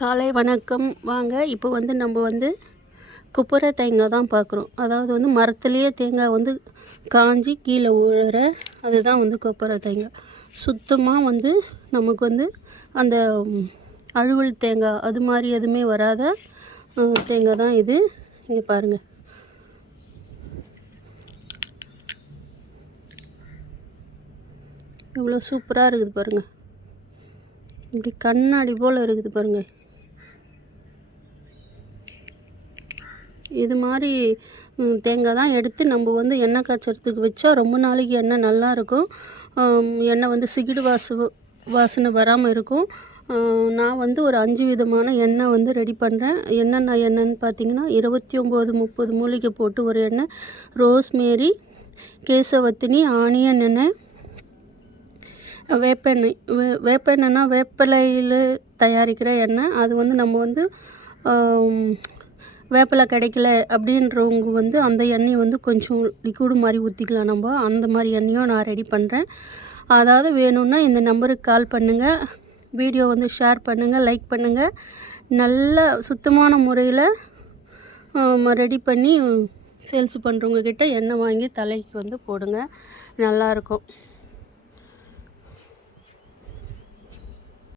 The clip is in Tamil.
காலை வணக்கம். வாங்க இப்போ நம்ம கொப்பரை தேங்காய் தான் பார்க்குறோம். அதாவது மரத்துலேயே தேங்காய் காஞ்சி கீழே விழுற அதுதான் கொப்பரை தேங்காய். சுத்தமாக நமக்கு அந்த அழுவல் தேங்காய் அது மாதிரி எதுவுமே வராத தேங்காய் தான் இது. இங்கே பாருங்கள், எவ்வளோ சூப்பராக இருக்குது பாருங்கள். இப்படி கண்ணாடி போல் இருக்குது பாருங்கள். இது மாதிரி தேங்காய் தான் எடுத்து நம்ம எண்ணெய் காய்ச்சறதுக்கு வச்சா ரொம்ப நாளைக்கு எண்ணெய் நல்லாயிருக்கும். எண்ணெய் சிகிடு வாசனை வராமல் இருக்கும். நான் ஒரு 5 விதமான எண்ணெய் ரெடி பண்ணுறேன். என்னென்னு பார்த்தீங்கன்னா 29-30 மூலிகை போட்டு ஒரு எண்ணெய், ரோஸ்மேரி, கேசவத்தினி, ஆனியன் எண்ணெய், வேப்பெண்ணெய். வேப்பெண்ணெய்னா வேப்பிலையில் தயாரிக்கிற எண்ணெய். அது நம்ம வேப்பிலை கிடைக்கல அப்படின்றவங்க அந்த எண்ணெயை கொஞ்சம் லிக்விடு மாதிரி ஊற்றிக்கலாம். நம்ம அந்த மாதிரி எண்ணெயும் நான் ரெடி பண்ணுறேன். அதாவது வேணும்னா இந்த நம்பருக்கு கால் பண்ணுங்கள், வீடியோ ஷேர் பண்ணுங்கள், லைக் பண்ணுங்கள். நல்ல சுத்தமான முறையில் ரெடி பண்ணி சேல்ஸ் பண்ணுறவங்க கிட்ட எண்ணெய் வாங்கி தலைக்கு போடுங்க, நல்லாயிருக்கும்.